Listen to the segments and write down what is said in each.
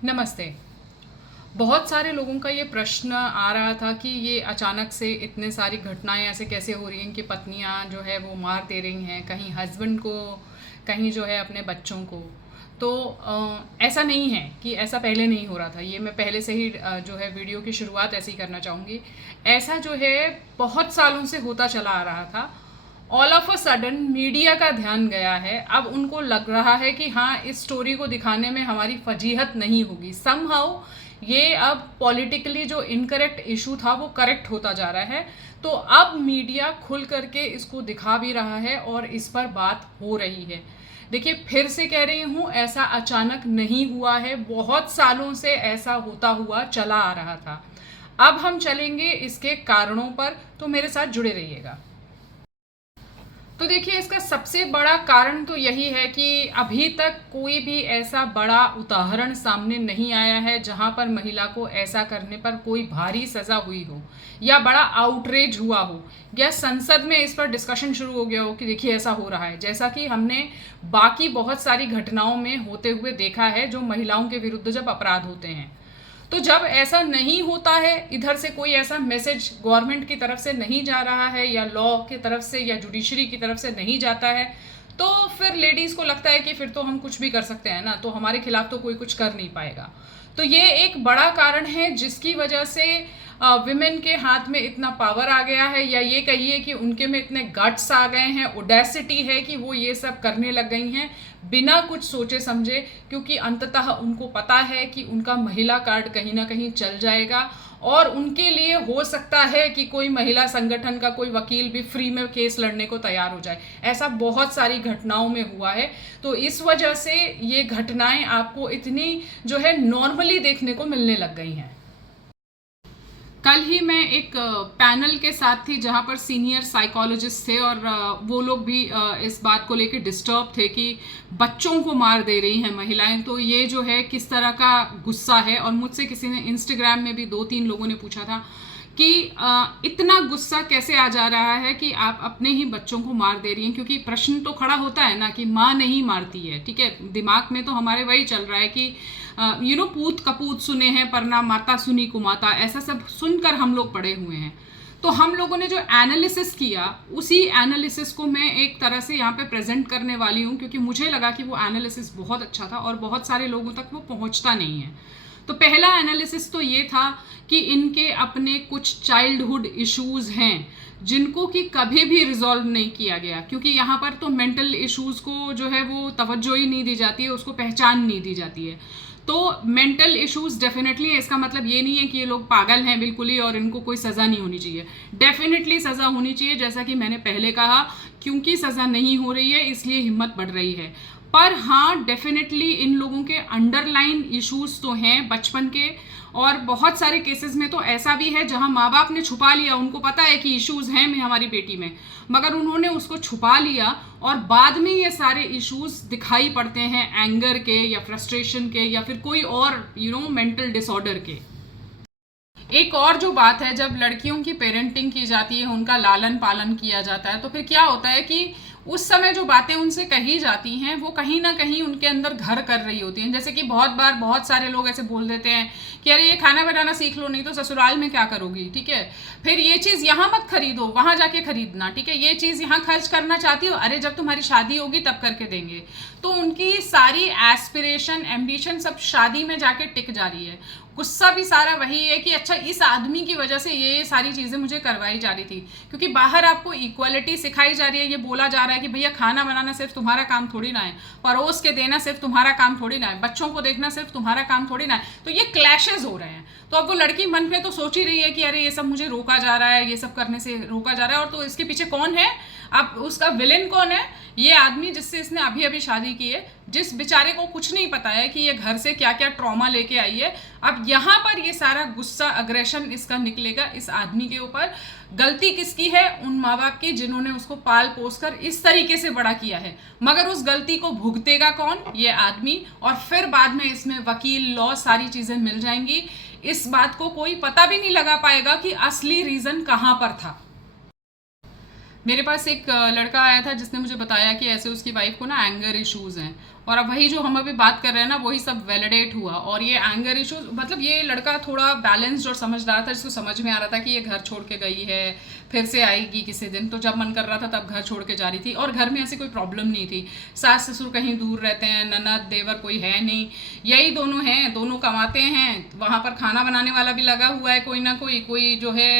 नमस्ते। बहुत सारे लोगों का ये प्रश्न आ रहा था कि ये अचानक से इतने सारी घटनाएँ ऐसे कैसे हो रही हैं कि पत्नियाँ जो है वो मार दे रही हैं, कहीं हस्बैंड को, कहीं जो है अपने बच्चों को। तो ऐसा नहीं है कि ऐसा पहले नहीं हो रहा था। ये मैं पहले से ही जो है वीडियो की शुरुआत ऐसे ही करना चाहूँगी। ऐसा जो है बहुत सालों से होता चला आ रहा था। All of a sudden media का ध्यान गया है। अब उनको लग रहा है कि हाँ, इस स्टोरी को दिखाने में हमारी फजीहत नहीं होगी। समहाउ ये अब पॉलिटिकली जो इनकरेक्ट इशू था वो करेक्ट होता जा रहा है। तो अब मीडिया खुल करके इसको दिखा भी रहा है और इस पर बात हो रही है। देखिए, फिर से कह रही हूँ, ऐसा अचानक नहीं हुआ है। बहुत सालों से ऐसा होता हुआ चला आ रहा था। अब हम चलेंगे इसके कारणों पर, तो मेरे साथ जुड़े रहिएगा। तो देखिए, इसका सबसे बड़ा कारण तो यही है कि अभी तक कोई भी ऐसा बड़ा उदाहरण सामने नहीं आया है जहां पर महिला को ऐसा करने पर कोई भारी सजा हुई हो या बड़ा आउटरेज हुआ हो या संसद में इस पर डिस्कशन शुरू हो गया हो कि देखिए ऐसा हो रहा है, जैसा कि हमने बाकी बहुत सारी घटनाओं में होते हुए देखा है जो महिलाओं के विरुद्ध जब अपराध होते हैं। तो जब ऐसा नहीं होता है, इधर से कोई ऐसा मैसेज गवर्नमेंट की तरफ से नहीं जा रहा है या लॉ की तरफ से या जुडिशरी की तरफ से नहीं जाता है, तो फिर लेडीज़ को लगता है कि फिर तो हम कुछ भी कर सकते हैं ना, तो हमारे खिलाफ तो कोई कुछ कर नहीं पाएगा। तो ये एक बड़ा कारण है जिसकी वजह से विमेन के हाथ में इतना पावर आ गया है, या ये कहिए कि उनके में इतने गट्स आ गए हैं, ओडेसिटी है कि वो ये सब करने लग गई हैं बिना कुछ सोचे समझे, क्योंकि अंततः उनको पता है कि उनका महिला कार्ड कहीं ना कहीं चल जाएगा और उनके लिए हो सकता है कि कोई महिला संगठन का कोई वकील भी फ्री में केस लड़ने को तैयार हो जाए। ऐसा बहुत सारी घटनाओं में हुआ है। तो इस वजह से ये घटनाएं आपको इतनी जो है नॉर्मली देखने को मिलने लग गई हैं। कल ही मैं एक पैनल के साथ थी जहां पर सीनियर साइकोलॉजिस्ट थे और वो लोग भी इस बात को लेकर डिस्टर्ब थे कि बच्चों को मार दे रही हैं महिलाएं। तो ये जो है किस तरह का गुस्सा है, और मुझसे किसी ने इंस्टाग्राम में भी 2-3 लोगों ने पूछा था कि इतना गुस्सा कैसे आ जा रहा है कि आप अपने ही बच्चों को मार दे रही हैं। क्योंकि प्रश्न तो खड़ा होता है ना कि माँ नहीं मारती है, ठीक है, दिमाग में तो हमारे वही चल रहा है कि पूत कपूत सुने हैं पर ना माता सुनी कुमाता, ऐसा सब सुनकर हम लोग पड़े हुए हैं। तो हम लोगों ने जो एनालिसिस किया, उसी एनालिसिस को मैं एक तरह से यहाँ पे प्रेजेंट करने वाली हूँ, क्योंकि मुझे लगा कि वो एनालिसिस बहुत अच्छा था और बहुत सारे लोगों तक वो पहुँचता नहीं है। तो पहला एनालिसिस तो ये था कि इनके अपने कुछ चाइल्डहुड इश्यूज़ हैं जिनको कि कभी भी रिजॉल्व नहीं किया गया, क्योंकि यहाँ पर तो मेंटल इश्यूज़ को जो है वो तवज्जो ही नहीं दी जाती है, उसको पहचान नहीं दी जाती है। तो मेंटल इश्यूज डेफिनेटली है। इसका मतलब ये नहीं है कि ये लोग पागल हैं बिल्कुल ही और इनको कोई सज़ा नहीं होनी चाहिए। डेफिनेटली सज़ा होनी चाहिए, जैसा कि मैंने पहले कहा, क्योंकि सज़ा नहीं हो रही है इसलिए हिम्मत बढ़ रही है। पर हाँ, डेफिनेटली इन लोगों के अंडरलाइन इश्यूज तो हैं बचपन के, और बहुत सारे केसेस में तो ऐसा भी है जहां माँ बाप ने छुपा लिया। उनको पता है कि इश्यूज हैं हमारी बेटी में, मगर उन्होंने उसको छुपा लिया और बाद में ये सारे इश्यूज दिखाई पड़ते हैं एंगर के या फ्रस्ट्रेशन के या फिर कोई और मेंटल डिसऑर्डर के। एक और जो बात है, जब लड़कियों की पेरेंटिंग की जाती है, उनका लालन पालन किया जाता है, तो फिर क्या होता है कि उस समय जो बातें उनसे कही जाती हैं वो कहीं ना कहीं उनके अंदर घर कर रही होती हैं। जैसे कि बहुत बार बहुत सारे लोग ऐसे बोल देते हैं कि अरे ये खाना बनाना सीख लो, नहीं तो ससुराल में क्या करोगी, ठीक है, फिर ये चीज़ यहाँ मत खरीदो, वहाँ जाके खरीदना, ठीक है, ये चीज़ यहाँ खर्च करना चाहती हो, अरे जब तुम्हारी शादी होगी तब करके देंगे। तो उनकी सारी एस्पिरेशन एम्बिशन सब शादी में जाके टिक जा रही है। गुस्सा भी सारा वही है कि अच्छा, इस आदमी की वजह से ये सारी चीज़ें मुझे करवाई जा रही थी। क्योंकि बाहर आपको इक्वालिटी सिखाई जा रही है, ये बोला जा रहा है कि भैया खाना बनाना सिर्फ तुम्हारा काम थोड़ी ना है, परोस के देना सिर्फ तुम्हारा काम थोड़ी ना है, बच्चों को देखना सिर्फ तुम्हारा काम थोड़ी ना है। तो ये क्लैशेस हो रहे हैं। तो अब वो लड़की मन में तो सोच ही रही है कि अरे ये सब मुझे रोका जा रहा है, ये सब करने से रोका जा रहा है। और तो इसके पीछे कौन है, अब उसका विलेन कौन है? ये आदमी जिससे इसने अभी अभी शादी की है, जिस बेचारे को कुछ नहीं पता है कि ये घर से क्या क्या ट्रॉमा लेके आई है। अब यहाँ पर ये सारा गुस्सा अग्रेशन इसका निकलेगा इस आदमी के ऊपर। गलती किसकी है? उन माँ बाप की जिन्होंने उसको पाल पोस कर इस तरीके से बड़ा किया है। मगर उस गलती को भुगतेगा कौन? ये आदमी। और फिर बाद में इसमें वकील, लॉ, सारी चीज़ें मिल जाएंगी। इस बात को कोई पता भी नहीं लगा पाएगा कि असली रीज़न कहाँ पर था। मेरे पास एक लड़का आया था जिसने मुझे बताया कि ऐसे उसकी वाइफ को ना एंगर इश्यूज़ हैं और अब वही जो हम अभी बात कर रहे हैं ना, वही सब वैलिडेट हुआ। और ये एंगर इश्यूज, मतलब ये लड़का थोड़ा बैलेंस्ड और समझदार था, जिसको समझ में आ रहा था कि ये घर छोड़ के गई है, फिर से आएगी किसी दिन, तो जब मन कर रहा था तब घर छोड़ के जा रही थी। और घर में ऐसी कोई प्रॉब्लम नहीं थी, सास ससुर कहीं दूर रहते हैं, ननद देवर कोई है नहीं, यही दोनों हैं, दोनों कमाते हैं। वहाँ पर खाना बनाने वाला भी लगा हुआ है, कोई ना कोई जो है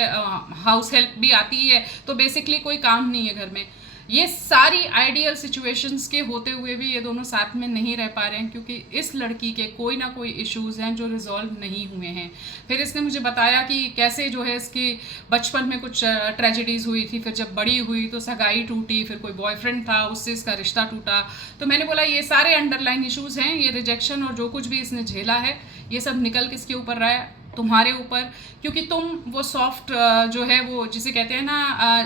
हाउस हेल्प भी आती है, तो बेसिकली कोई काम नहीं है घर में। ये सारी आइडियल सिचुएशंस के होते हुए भी ये दोनों साथ में नहीं रह पा रहे हैं, क्योंकि इस लड़की के कोई ना कोई इश्यूज हैं जो रिजॉल्व नहीं हुए हैं। फिर इसने मुझे बताया कि कैसे जो है इसकी बचपन में कुछ ट्रेजेडीज हुई थी, फिर जब बड़ी हुई तो सगाई टूटी, फिर कोई बॉयफ्रेंड था, उससे इसका रिश्ता टूटा। तो मैंने बोला ये सारे अंडरलाइन इश्यूज हैं, ये रिजेक्शन और जो कुछ भी इसने झेला है, ये सब निकल किसके ऊपर रहा है? तुम्हारे ऊपर। क्योंकि तुम वो सॉफ्ट जो है, वो जिसे कहते हैं ना,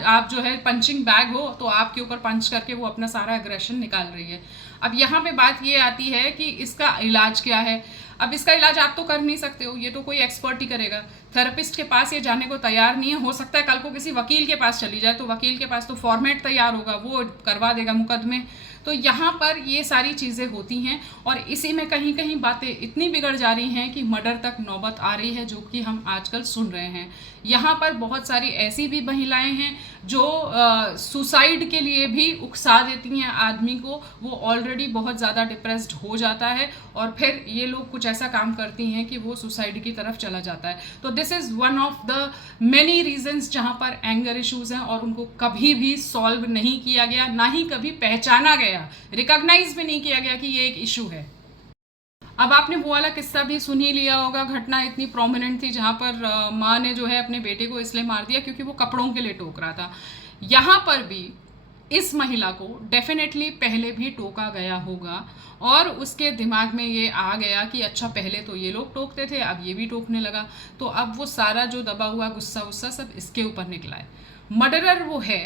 आप जो है पंचिंग बैग हो, तो आपके ऊपर पंच करके वो अपना सारा एग्रेशन निकाल रही है। अब यहाँ पे बात ये आती है कि इसका इलाज क्या है। अब इसका इलाज आप तो कर नहीं सकते हो, ये तो कोई एक्सपर्ट ही करेगा। थेरेपिस्ट के पास ये जाने को तैयार नहीं है। हो सकता है कल को किसी वकील के पास चली जाए, तो वकील के पास तो फॉर्मेट तैयार होगा, वो करवा देगा मुकदमे। तो यहाँ पर ये सारी चीज़ें होती हैं, और इसी में कहीं कहीं बातें इतनी बिगड़ जा रही हैं कि मर्डर तक नौबत आ रही है, जो कि हम आजकल सुन रहे हैं। यहाँ पर बहुत सारी ऐसी भी महिलाएं हैं जो सुसाइड के लिए भी उकसा देती हैं आदमी को। वो ऑलरेडी बहुत ज़्यादा डिप्रेस्ड हो जाता है, और फिर ये लोग कुछ ऐसा काम करती हैं कि वो सुसाइड की तरफ चला जाता है। तो this is one of the many reasons जहाँ पर एंगर इश्यूज हैं, और उनको कभी भी सॉल्व नहीं किया गया, ना ही कभी पहचाना गया, रिकॉग्नाइज भी नहीं किया गया कि ये एक इशू है। अब आपने वो वाला किस्सा भी सुन ही लिया होगा, घटना इतनी प्रोमिनेंट थी जहाँ पर माँ ने जो है अपने बेटे को इसलिए मार दिया क्योंकि वो कपड़ों के लिए टोक रहा था। यहाँ पर भी इस महिला को डेफिनेटली पहले भी टोका गया होगा, और उसके दिमाग में ये आ गया कि अच्छा पहले तो ये लोग टोकते थे, अब ये भी टोकने लगा, तो अब वो सारा जो दबा हुआ गुस्सा वुस्सा सब इसके ऊपर निकला है। मर्डरर वो है,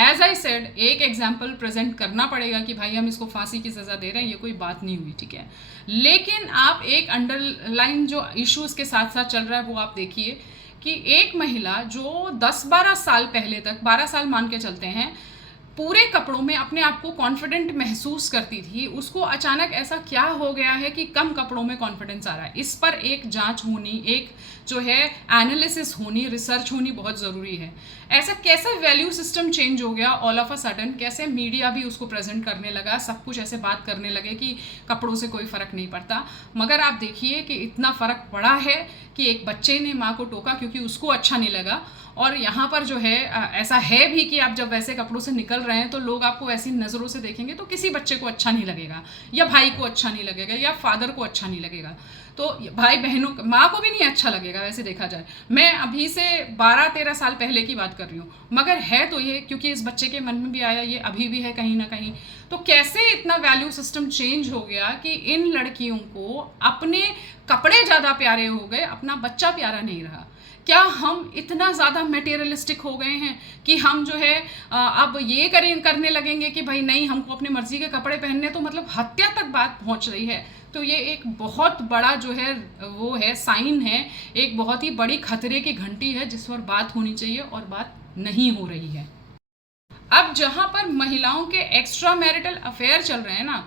एज आई सेड, एक एग्जाम्पल प्रेजेंट करना पड़ेगा कि भाई हम इसको फांसी की सज़ा दे रहे हैं, ये कोई बात नहीं हुई, ठीक है। लेकिन आप एक अंडरलाइन जो इश्यूज़ के साथ साथ चल रहा है वो आप देखिए कि एक महिला जो 10-12 साल पहले तक, 12 साल मान के चलते हैं, पूरे कपड़ों में अपने आप को कॉन्फिडेंट महसूस करती थी, उसको अचानक ऐसा क्या हो गया है कि कम कपड़ों में कॉन्फिडेंस आ रहा है। इस पर एक जांच होनी, एक जो है एनालिसिस होनी, रिसर्च होनी बहुत ज़रूरी है। ऐसा कैसे वैल्यू सिस्टम चेंज हो गया ऑल ऑफ अ सडन, कैसे मीडिया भी उसको प्रेजेंट करने लगा, सब कुछ ऐसे बात करने लगे कि कपड़ों से कोई फ़र्क नहीं पड़ता। मगर आप देखिए कि इतना फ़र्क पड़ा है कि एक बच्चे ने माँ को टोका क्योंकि उसको अच्छा नहीं लगा। और यहाँ पर जो है ऐसा है भी कि आप जब वैसे कपड़ों से निकल रहे हैं तो लोग आपको ऐसी नज़रों से देखेंगे, तो किसी बच्चे को अच्छा नहीं लगेगा, या भाई को अच्छा नहीं लगेगा, या फादर को अच्छा नहीं लगेगा, तो भाई बहनों, माँ को भी नहीं अच्छा लगेगा वैसे देखा जाए। मैं अभी से 12-13 साल पहले की बात कर रही हूँ, मगर है तो ये, क्योंकि इस बच्चे के मन में भी आया, ये अभी भी है कहीं ना कहीं। तो कैसे इतना वैल्यू सिस्टम चेंज हो गया कि इन लड़कियों को अपने कपड़े ज़्यादा प्यारे हो गए, अपना बच्चा प्यारा नहीं रहा। क्या हम इतना ज़्यादा मटेरियलिस्टिक हो गए हैं कि हम जो है अब ये करने लगेंगे कि भाई नहीं, हमको अपने मर्जी के कपड़े पहनने, तो मतलब हत्या तक बात पहुंच रही है। तो ये एक बहुत बड़ा जो है वो है साइन है, एक बहुत ही बड़ी खतरे की घंटी है जिस पर बात होनी चाहिए और बात नहीं हो रही है। अब जहाँ पर महिलाओं के एक्स्ट्रा मैरिटल अफेयर चल रहे हैं ना,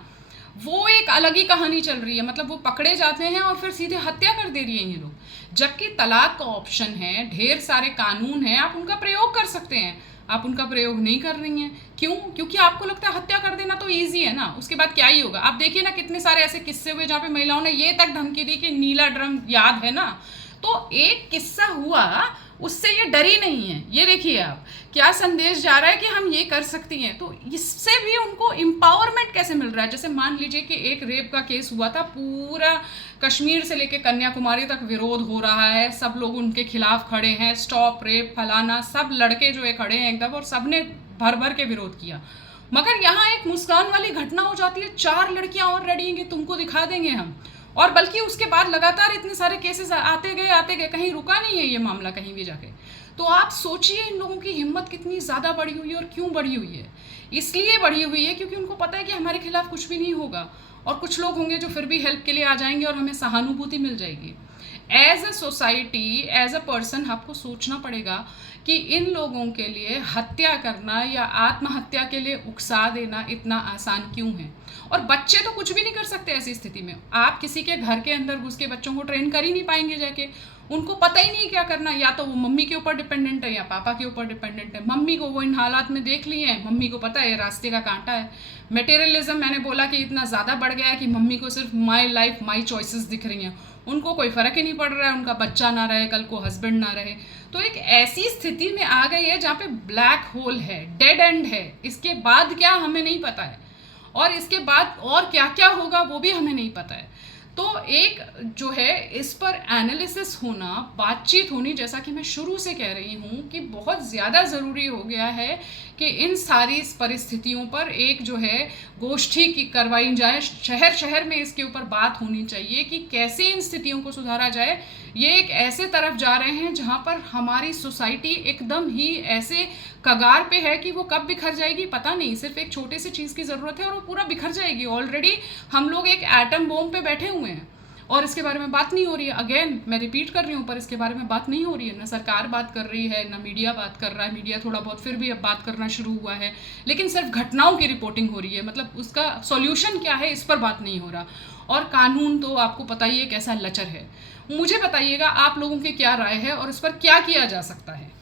वो एक अलग ही कहानी चल रही है। मतलब वो पकड़े जाते हैं और फिर सीधे हत्या कर दे रही हैं ये लोग, जबकि तलाक का ऑप्शन है, ढेर सारे कानून हैं, आप उनका प्रयोग कर सकते हैं, आप उनका प्रयोग नहीं कर रही हैं। क्यों? क्योंकि आपको लगता है हत्या कर देना तो ईजी है ना, उसके बाद क्या ही होगा। आप देखिए ना, कितने सारे ऐसे किस्से हुए जहाँ पे महिलाओं ने ये तक धमकी दी कि नीला ड्रम याद है ना, तो एक किस्सा हुआ, उससे ये डरी नहीं है। ये देखिए आप, क्या संदेश जा रहा है कि हम ये कर सकती हैं। तो इससे भी उनको एम्पावरमेंट कैसे मिल रहा है। जैसे मान लीजिए कि एक रेप का केस हुआ था, पूरा कश्मीर से लेकर कन्याकुमारी तक विरोध हो रहा है, सब लोग उनके खिलाफ खड़े हैं, स्टॉप रेप फलाना, सब लड़के जो है खड़े हैं एकदम, और सब ने भर भर के विरोध किया। मगर यहाँ एक मुस्कान वाली घटना हो जाती है, 4 लड़कियां और रेडी हैं कि तुमको दिखा देंगे हम, और बल्कि उसके बाद लगातार इतने सारे केसेस आते गए, कहीं रुका नहीं है ये मामला कहीं भी जाके। तो आप सोचिए इन लोगों की हिम्मत कितनी ज़्यादा बढ़ी हुई है। और क्यों बढ़ी हुई है? इसलिए बढ़ी हुई है क्योंकि उनको पता है कि हमारे खिलाफ कुछ भी नहीं होगा, और कुछ लोग होंगे जो फिर भी हेल्प के लिए आ जाएंगे और हमें सहानुभूति मिल जाएगी। As a society, as a person, आपको सोचना पड़ेगा कि इन लोगों के लिए हत्या करना या आत्महत्या के लिए उकसा देना इतना आसान क्यों है। और बच्चे तो कुछ भी नहीं कर सकते ऐसी स्थिति में। आप किसी के घर के अंदर घुस के बच्चों को ट्रेन कर ही नहीं पाएंगे जाके। उनको पता ही नहीं क्या करना, या तो वो मम्मी के ऊपर डिपेंडेंट है या पापा के ऊपर डिपेंडेंट है। मम्मी को वो इन हालात में देख लिए हैं, मम्मी को पता है ये रास्ते का कांटा है। मटेरियलिज्म मैंने बोला कि इतना ज़्यादा बढ़ गया है कि मम्मी को सिर्फ माई लाइफ माई चॉइसेस दिख रही हैं, उनको कोई फ़र्क ही नहीं पड़ रहा है उनका बच्चा ना रहे, कल को हस्बैंड ना रहे। तो एक ऐसी स्थिति में आ गई है जहाँ पे ब्लैक होल है, डेड एंड है। इसके बाद क्या हमें नहीं पता है, और इसके बाद और क्या क्या होगा वो भी हमें नहीं पता है। तो एक जो है इस पर एनालिसिस होना, बातचीत होनी, जैसा कि मैं शुरू से कह रही हूँ कि बहुत ज़्यादा ज़रूरी हो गया है कि इन सारी परिस्थितियों पर एक जो है गोष्ठी की करवाई जाए। शहर शहर में इसके ऊपर बात होनी चाहिए कि कैसे इन स्थितियों को सुधारा जाए। ये एक ऐसे तरफ जा रहे हैं जहाँ पर हमारी सोसाइटी एकदम ही ऐसे कगार पे है कि वो कब बिखर जाएगी पता नहीं। सिर्फ एक छोटे से चीज़ की ज़रूरत है और वो पूरा बिखर जाएगी। ऑलरेडी हम लोग एक एटम बॉम्ब पे बैठे हुए हैं और इसके बारे में बात नहीं हो रही है। अगेन मैं रिपीट कर रही हूँ, पर इसके बारे में बात नहीं हो रही है। ना सरकार बात कर रही है, ना मीडिया बात कर रहा है। मीडिया थोड़ा बहुत फिर भी अब बात करना शुरू हुआ है, लेकिन सिर्फ घटनाओं की रिपोर्टिंग हो रही है। मतलब उसका सॉल्यूशन क्या है इस पर बात नहीं हो रहा। और कानून तो आपको पता ही है कैसा लचर है। मुझे बताइएगा आप लोगों की क्या राय है और इस पर क्या किया जा सकता है।